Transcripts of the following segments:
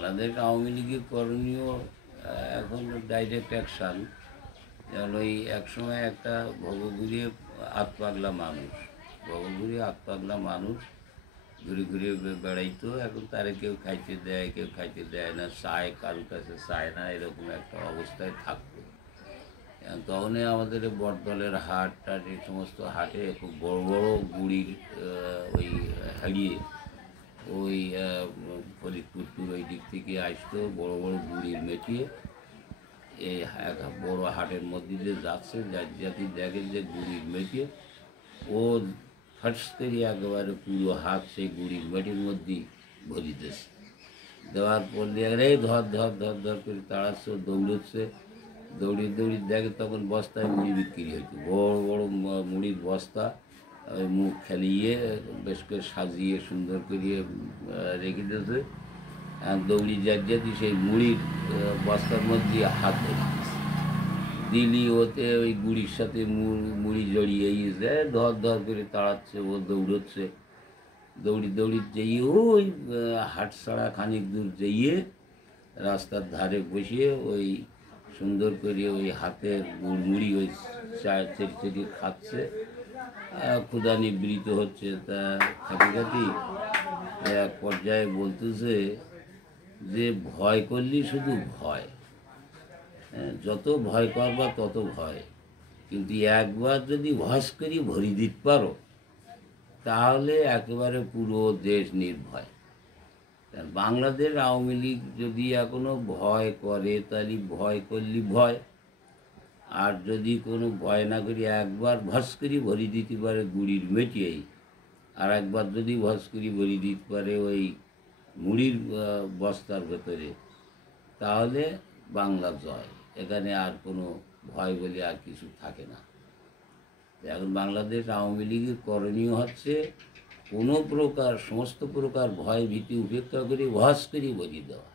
বাংলাদেশ আওয়ামী লীগের করণীয় এখন ডাইরেক্ট অ্যাকশান। যেমন ওই একসময় একটা ভবঘুরিয়ে আতপাগলা মানুষ, ভবঘুরিয়ে আতপাগলা মানুষ ঘুরে ঘুরে বেড়াইতো। এখন তারে কেউ খাইতে দেয়, কেউ খাইতে দেয় না, চায় কারোর কাছে চায় না, এরকম একটা অবস্থায় থাকতো। তখনই আমাদের বটদলের হাট টাট এই সমস্ত হাটে খুব বড় বড় গুড়ির ওই হারিয়ে ওই ফরিদপুর ওই দিক থেকে আসতো বড় বড় গুড়ির মেটিয়ে এই এক বড় হাটের মধ্যে দিয়ে যাচ্ছে, জাতি দেখে যে গুড়ির মেটিয়ে ও ফার্স্ট করে একেবারে পুরো হাত সেই গুড়ির মেটির মধ্যেই ভরিতেছে। দেওয়ার পর দিয়ে ধর ধর ধর ধর করে তাড়াচ্ছে, দৌড়চ্ছে, দৌড়িয়ে দৌড়িয়ে দেখে তখন বস্তায় মুড়ি বিক্রি হতো, বড় বড় মুড়ির বস্তা, ওই মুখ খেলিয়ে বেশ করে সাজিয়ে সুন্দর করিয়ে রেখে দিয়েছে। দৌড়ি যাচ্ছি সেই মুড়ির বস্তার মধ্যে হাত ধরে দিলি, ওতে ওই গুড়ির সাথে মুড়ি জড়িয়ে ধর ধর করে তাড়াচ্ছে, ও দৌড়চ্ছে, দৌড়ি দৌড়ি যেয়ে ওই হাট ছাড়া খানিক দূর যেয়ে রাস্তার ধারে বসিয়ে ওই সুন্দর করে ওই হাতের মুড়ি ওই চেটে খাচ্ছে, ক্ষুধা নিবৃত হচ্ছে। তা খাটি খাটি এক পর্যায়ে বলতেছে যে ভয় করলি শুধু ভয়, যত ভয় করবা তত ভয়, কিন্তু একবার যদি ভস করি ভরি দিতে পারো তাহলে একেবারে পুরো দেশ নির্ভয়। বাংলাদেশ আওয়ামী লীগ যদি এখনও ভয় করে তাহলে ভয় করলি ভয়, আর যদি কোনো ভয় না করি একবার ভস করি ভরি দিতে পারে গুড়ির মেটিয়েই, আর একবার যদি ভস করি ভরি দিতে পারে ওই মুড়ির বস্তার ভেতরে, তাহলে বাংলা জয়। এখানে আর কোনো ভয় বলে আর কিছু থাকে না। এখন বাংলাদেশ আওয়ামী লীগের করণীয় হচ্ছে কোনো প্রকার সমস্ত প্রকার ভয় ভীতি উপেক্ষা করে ভস করে বলি দেওয়া।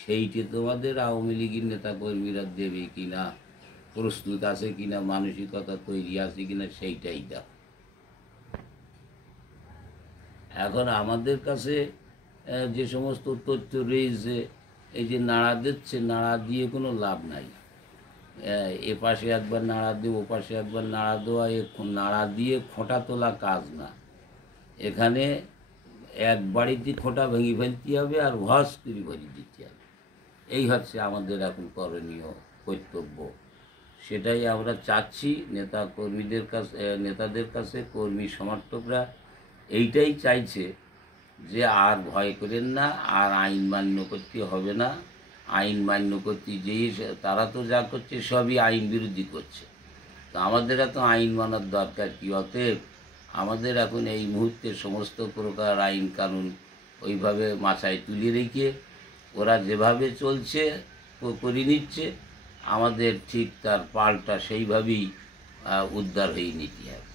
সেইটি তোমাদের আওয়ামী লীগের নেতাকর্মীরা দেবে কি না, প্রস্তুত আছে কি না, মানসিকতা তৈরি আছে কি না, সেইটাই দাও। এখন আমাদের কাছে যে সমস্ত তথ্য রয়েছে, এই যে নাড়া দিচ্ছে, নাড়া দিয়ে কোনো লাভ নাই। এ পাশে একবার নাড়া দিয়ে ও পাশে একবার নাড়া দেওয়া, এ নাড়া দিয়ে খোঁটা তোলা কাজ না। এখানে এক বাড়িতে খোঁটা ভেঙে ফেলতে হবে আর ভস করে ভরি দিতে হবে। এই হচ্ছে আমাদের এখন করণীয় কর্তব্য। সেটাই আমরা চাচ্ছি নেতা কর্মীদের কাছে, নেতাদের কাছে, কর্মী সমর্থকরা এইটাই চাইছে যে আর ভয় করেন না, আর আইন মান্য করতে হবে না। আইন মান্য করতে যেই তারা তো যা করছে সবই আইন বিরোধী করছে, তো আমাদের এত আইন মানার দরকার কি? অতএব আমাদের এখন এই মুহূর্তে সমস্ত প্রকার আইন কানুন ওইভাবে মাথায় তুলে রেখে ওরা যেভাবে চলছে করে নিচ্ছে, আমাদের ঠিক তার পাল্টা সেইভাবেই উদ্ধার হয়ে নিতে হবে।